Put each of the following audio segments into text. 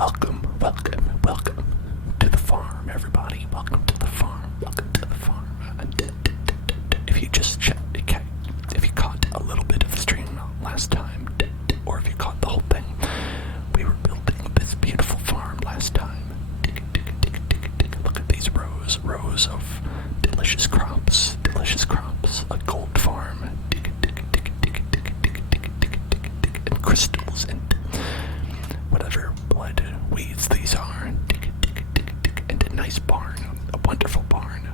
welcome to the farm, everybody. Welcome to the farm. Welcome to the farm. If you just if you caught a little bit of the stream last time, or if you caught the whole thing, we were building this beautiful farm last time. Look at these rows of delicious crops, a gold farm, and crystals and whatever blood weeds these are, and a nice barn, a wonderful barn.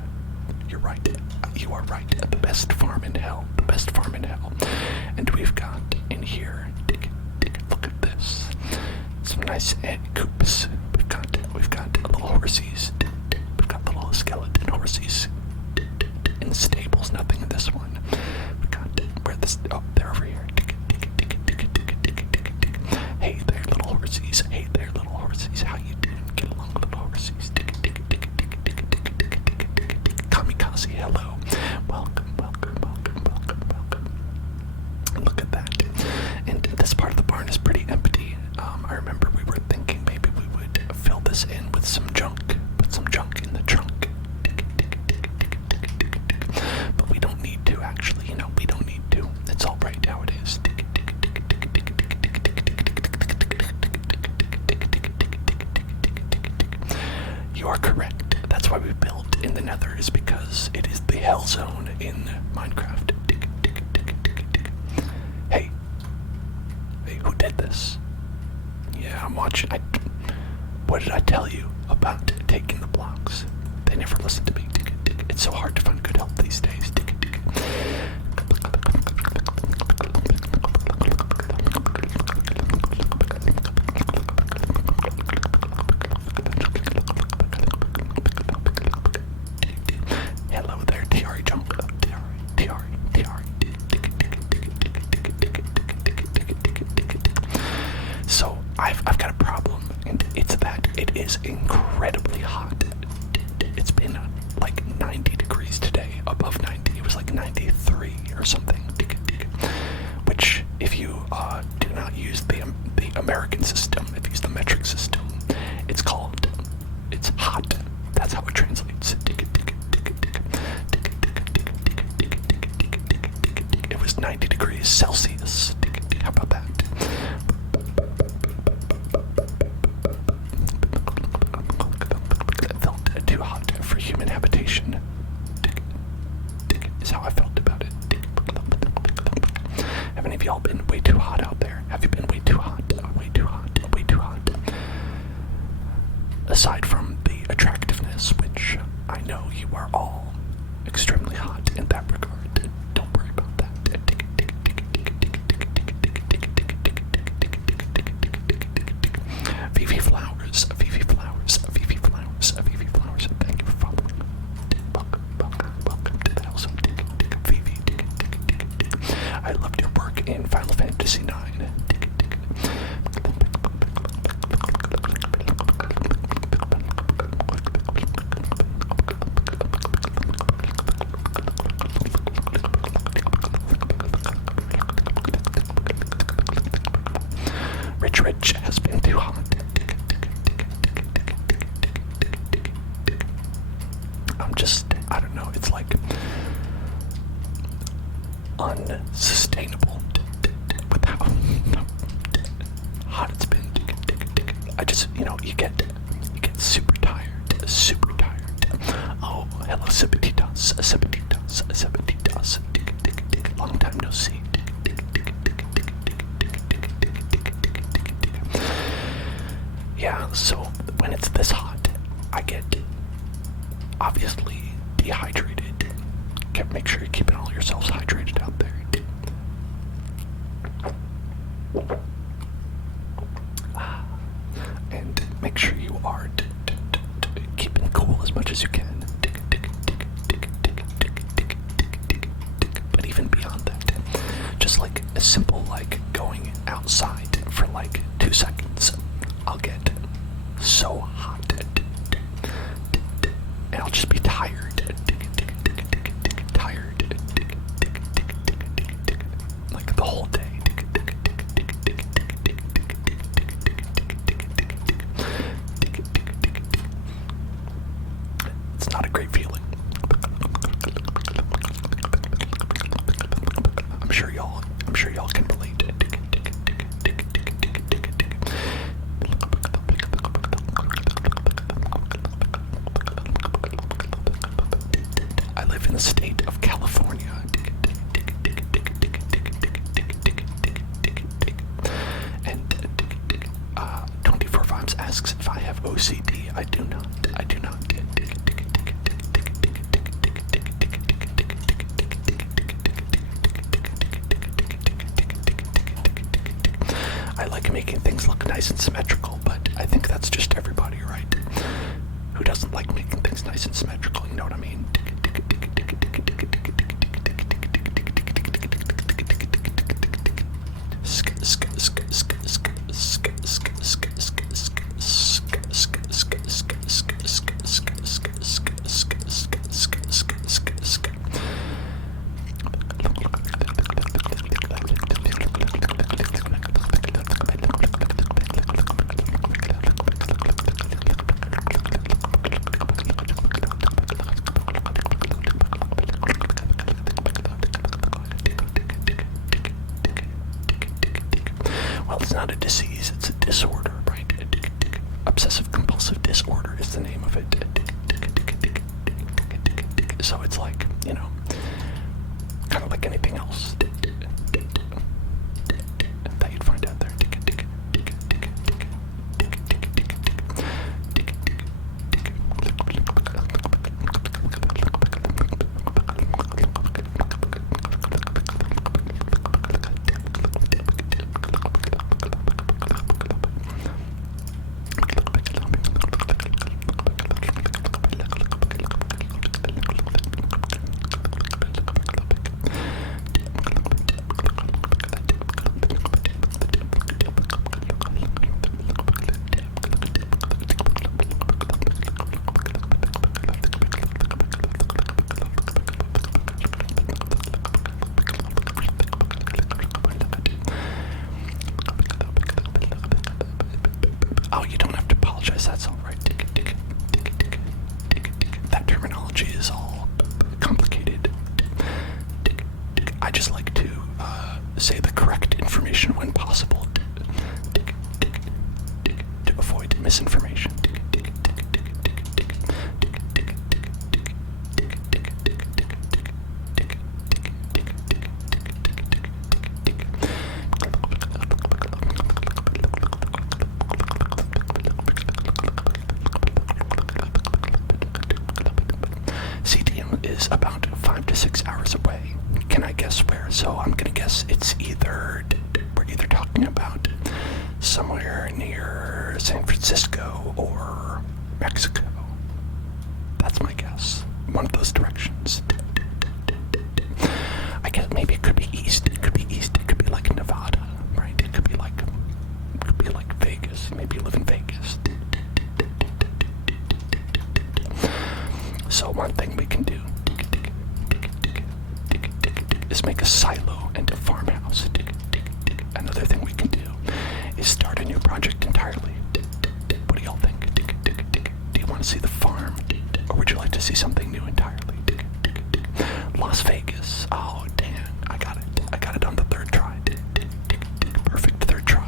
You're right, you are right, the best farm in hell, and we've got in here, look at this, some nice ant coops. We've got little horsies, we've got little skeleton horsies in the stables, nothing in this one. We've got, they're over here. Hey there, little horsies, how you doing? Get along, little horsies. Kamikaze, hello. Welcome. Look at that. And this part of the barn is pretty empty. I remember we were thinking maybe we would fill this in with some junk. Put some junk in the trunk. But we don't need to, actually. We don't need to. It's all right how it is. You are correct. That's why we built in the nether, is because it is the hell zone in Minecraft. Hey, who did this? Yeah, I'm watching. What did I tell you about taking the blocks? They never listen to me. It's so hard to find good help these days. Hello there, Tiari Junk. Tiari. So I've got a problem, and it's that it is incredibly hot. It's been like 90 degrees today, above 90. It was like 93 or something. Which, if you do not use the American system, if you use the metric system, it's hot. That's how it translates. It was 90 degrees Celsius. How about that? It felt too hot for human habitation. Is how I felt about it. Have any of y'all been way too hot out there? Have you been way too hot? Way too hot. Aside from the attractiveness, which I know you are all extremely hot in that regard. Don't worry about that. Vivi flowers. Thank you for following. Welcome to the house of Vivi. I loved your work in Final Fantasy IX. Rich has been too hot. I don't know, it's like unsustainable with how hot it's been. I just, you get super tired. Oh, hello, Sebetitas. Long time no see. Yeah, so when it's this hot, I get obviously dehydrated. Make sure you're keeping all yourselves hydrated out there. And make sure you are keeping cool as much as you can. But even beyond that, just like a simple going outside for 2 seconds, I'll get so hot, and I'll just be tired, like the whole day. great feeling. I'm sure y'all can relate. I live in the state of California. And 24 Vibes asks if I have OCD. I do not. I do not. I like making things look nice and symmetrical, but I think that's just everybody, right? Who doesn't like making things nice and symmetrical, you know what I mean? Well, it's not a disease, it's a disorder, right? Obsessive compulsive disorder is the name of it. So it's like, you know, kind of like anything else that you'd find out there. Oh, you don't have to apologize, that's all right. That terminology is all complicated. I just like to say the correct information when possible to avoid misinformation. CDM is about 5 to 6 hours away. Can I guess where? So I'm gonna guess we're either talking about somewhere near San Francisco or Mexico. That's my guess. One of those directions. I guess maybe it could be east. It could be east. It could be like Nevada, right? It could be like Vegas. Maybe you live in Vegas. So one thing we can do is make a silo and a farmhouse. Another thing we can do is start a new project entirely. What do y'all think? Do you want to see the farm, or would you like to see something new entirely? Las Vegas. Oh, damn. I got it on the third try. Perfect third try.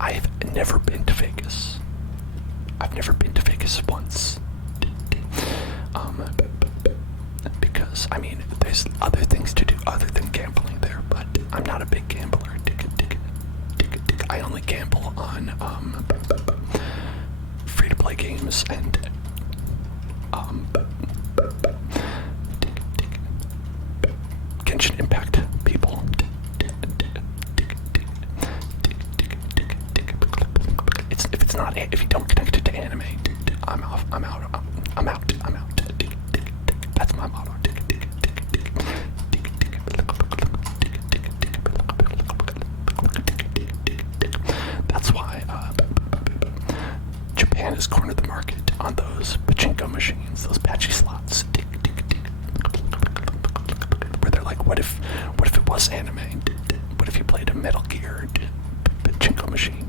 I've never been to Vegas. I've never been to Vegas once. Because, I mean, there's other things to do other than gambling there, but I'm not a big gambler. I only gamble on free-to-play games and Genshin Impact people. If you don't connect it to anime, I'm off. I'm out. I'm out. I'm out. That's my motto. That's why Japan has cornered the market on those pachinko machines, those patchy slots. Where they're like, what if it was anime? What if you played a Metal Gear pachinko machine?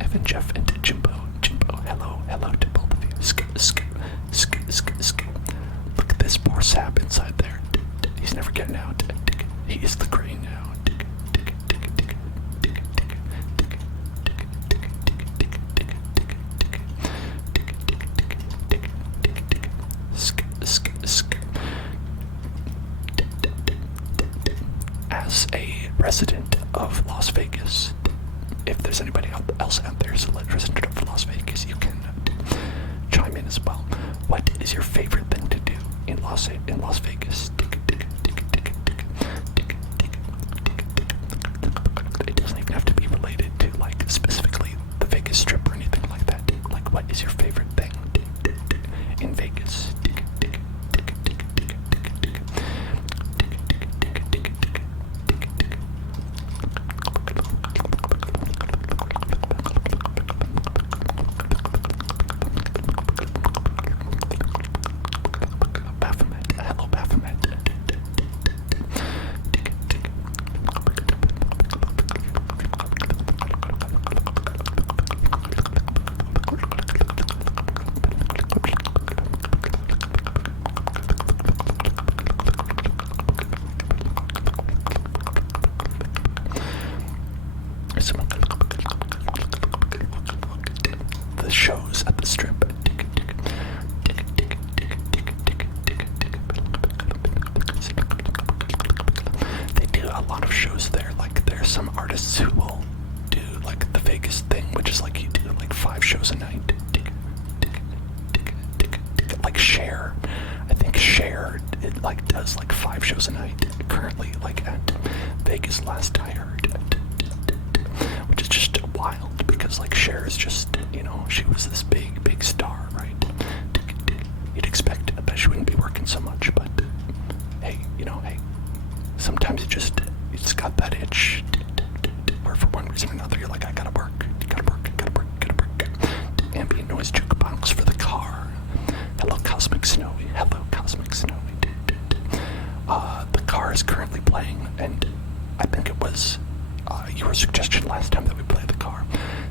Evan Jeff, and Jimbo, hello to both of you. Look at this poor sap inside there. He's never getting out. He is the grain now. As a resident of Las Vegas, if there's anybody else out there who's a resident of Las Vegas, you can chime in as well. What is your favorite thing to do in Las Vegas? It doesn't even have to be related to like specifically the Vegas Strip or anything like that. Like, what is your favorite thing in Vegas? The shows at the Strip. They do a lot of shows there. Like, there's some artists who will do like the Vegas thing, which is like you do like 5 shows a night. Like Cher, I think Cher it like does like 5 shows a night currently, like at Vegas last I heard, which is just wild because like Cher is just, you know, she was this big star, right? You'd expect that she wouldn't be working so much, but hey, you know, hey, sometimes it's got that itch where for one reason or another you're like, I gotta work. Ambient noise jukebox for the car. Hello Cosmic Snowy. The car is currently playing, and I think it was your suggestion last time that we played the car.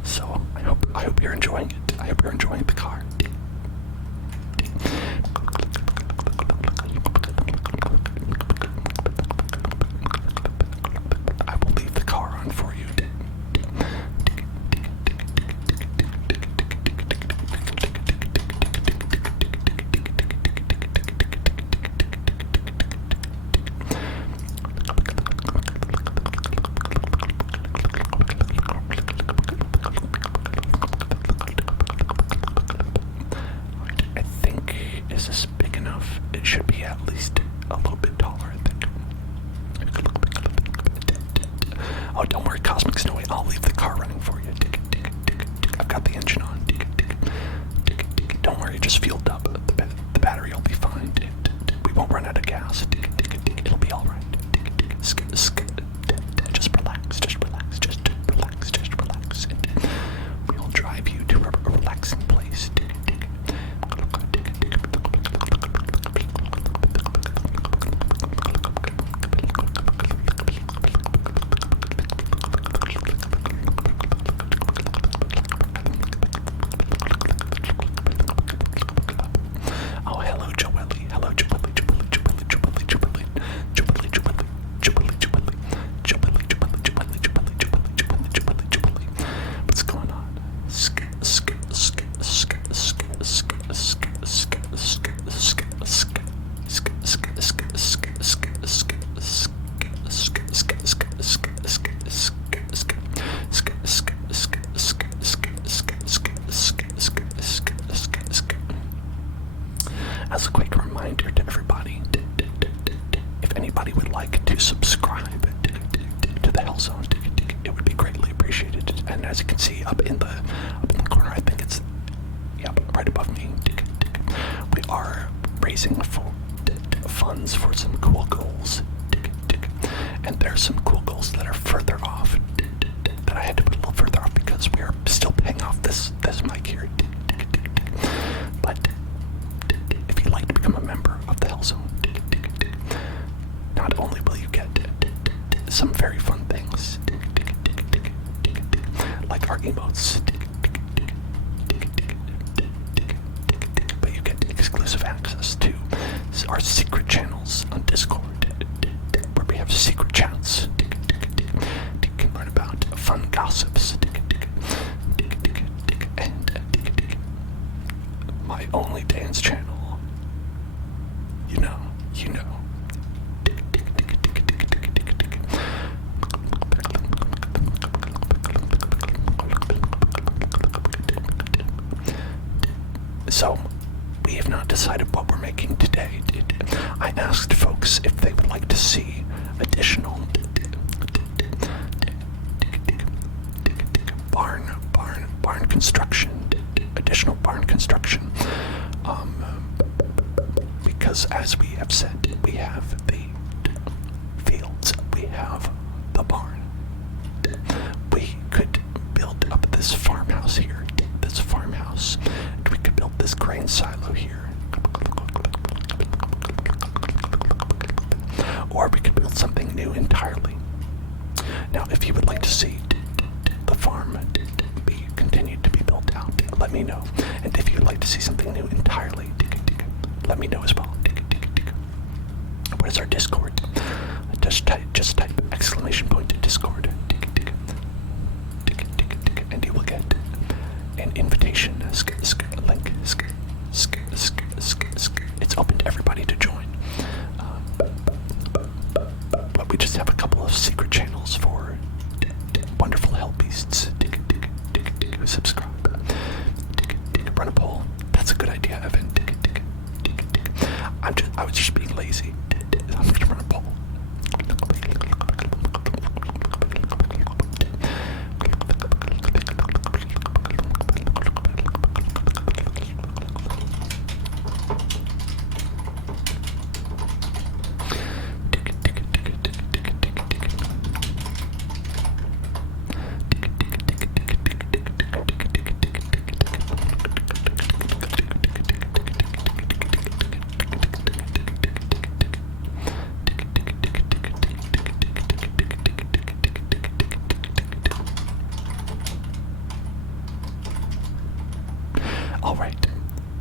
So I hope you're enjoying it. I hope you're enjoying the car. I will leave the car on for you. Is this big enough? It should be at least a little bit taller, I think. Oh, don't worry, Cosmic Snowy. I'll leave the car running for you. I've got the engine on. Don't worry, just fueled up. The battery will be fine. We won't run out of gas. It'll be all right. Just relax. And we'll drive you to a relaxing place. Oh, hello, Joelle. as a quick reminder to everybody, if anybody would like to subscribe to the Hell Zone, it would be greatly appreciated. And as you can see up in the corner, I think it's right above me, we are raising funds for some cool goals. And there's some cool goals that are further off, that I had to put a little further off because we are still paying off this mic here. But if you'd like to become a member of the Hell Zone, not only will you get some very fun things, like our emotes, but you get exclusive access to our secret channels on Discord, where we have secret chats. You can learn about fun gossips, and my only dance channel. You know. So, we have not decided what we're making today. I asked folks if they would like to see additional barn construction, additional barn construction, because as we have said, we have the fields, we have the barn. We could build up this farmhouse here, and we could build this grain silo here, or we could build something new entirely. Now, if you would like to see the farm be continued to be built out, let me know. And if you would like to see something new entirely, let me know as well. Where's our Discord? Just type exclamation point Discord, and you will get an invitation link. It's open to everybody to join. But we just have a couple of secret channels for wonderful hell beasts who subscribe. Run a poll. That's a good idea, Evan. I was just being lazy. I'm gonna run a poll. Alright,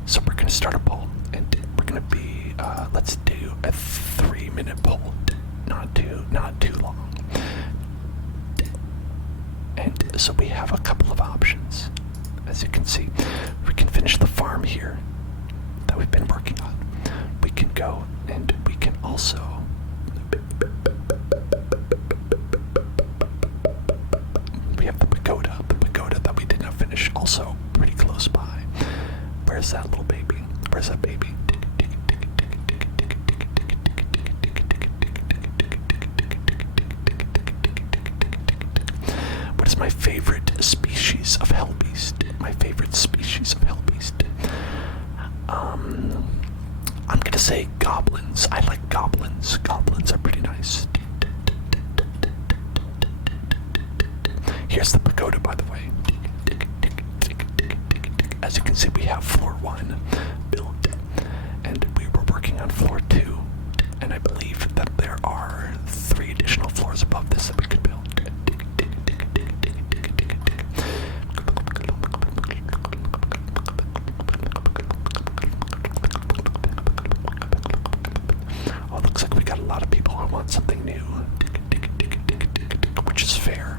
so we're going to start a poll, and we're going to be, let's do a 3-minute poll, not too long. And so we have a couple of options. As you can see, we can finish the farm here that we've been working on. We can go, and we can also we have the pagoda that we did not finish, also pretty close by. Where's that little baby? Where's that baby? What is my favorite species of hell beast? I'm gonna say goblins. I like goblins. Goblins are pretty nice. Here's the pagoda, by the way. As you can see, we have floor 1 built, and we were working on floor 2, and I believe that there are 3 additional floors above this that we could build. Oh, it looks like we got a lot of people who want something new, which is fair.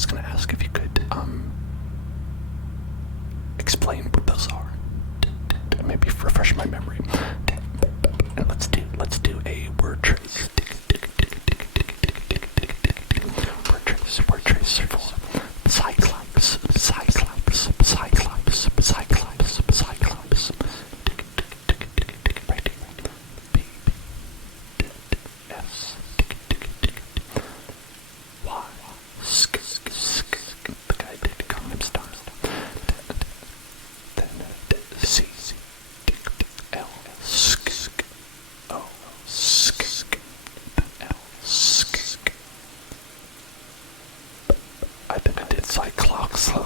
was gonna ask if you could explain what those are. Maybe refresh my memory. And let's do a word trace. Word trace for Cyclops. Right. B S Y. The guy did Gangnam Style. Then C L O L. I think I did Cyclops. Then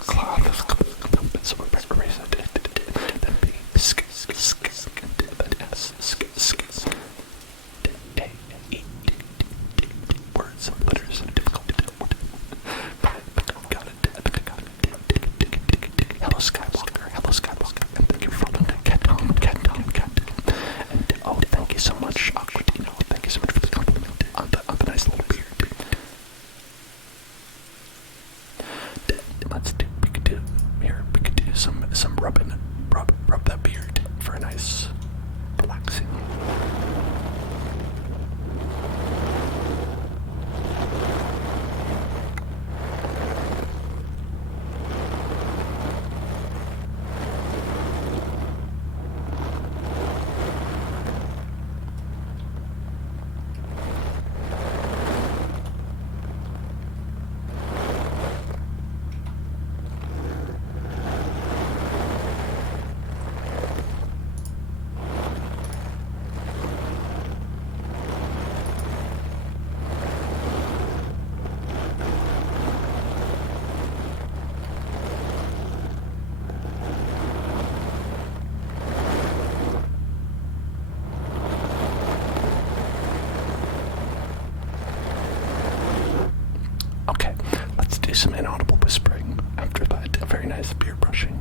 B then S A E words and letters are difficult. Got it. Hello Skywalker. And thank you for following Cat. And oh, thank you so much, Aquatino. Thank you so much for the compliment on the nice little beard. We could do some rubbing. Rub that beard for a nice relaxing. Okay, let's do some inaudible whispering after that. Very nice beard brushing.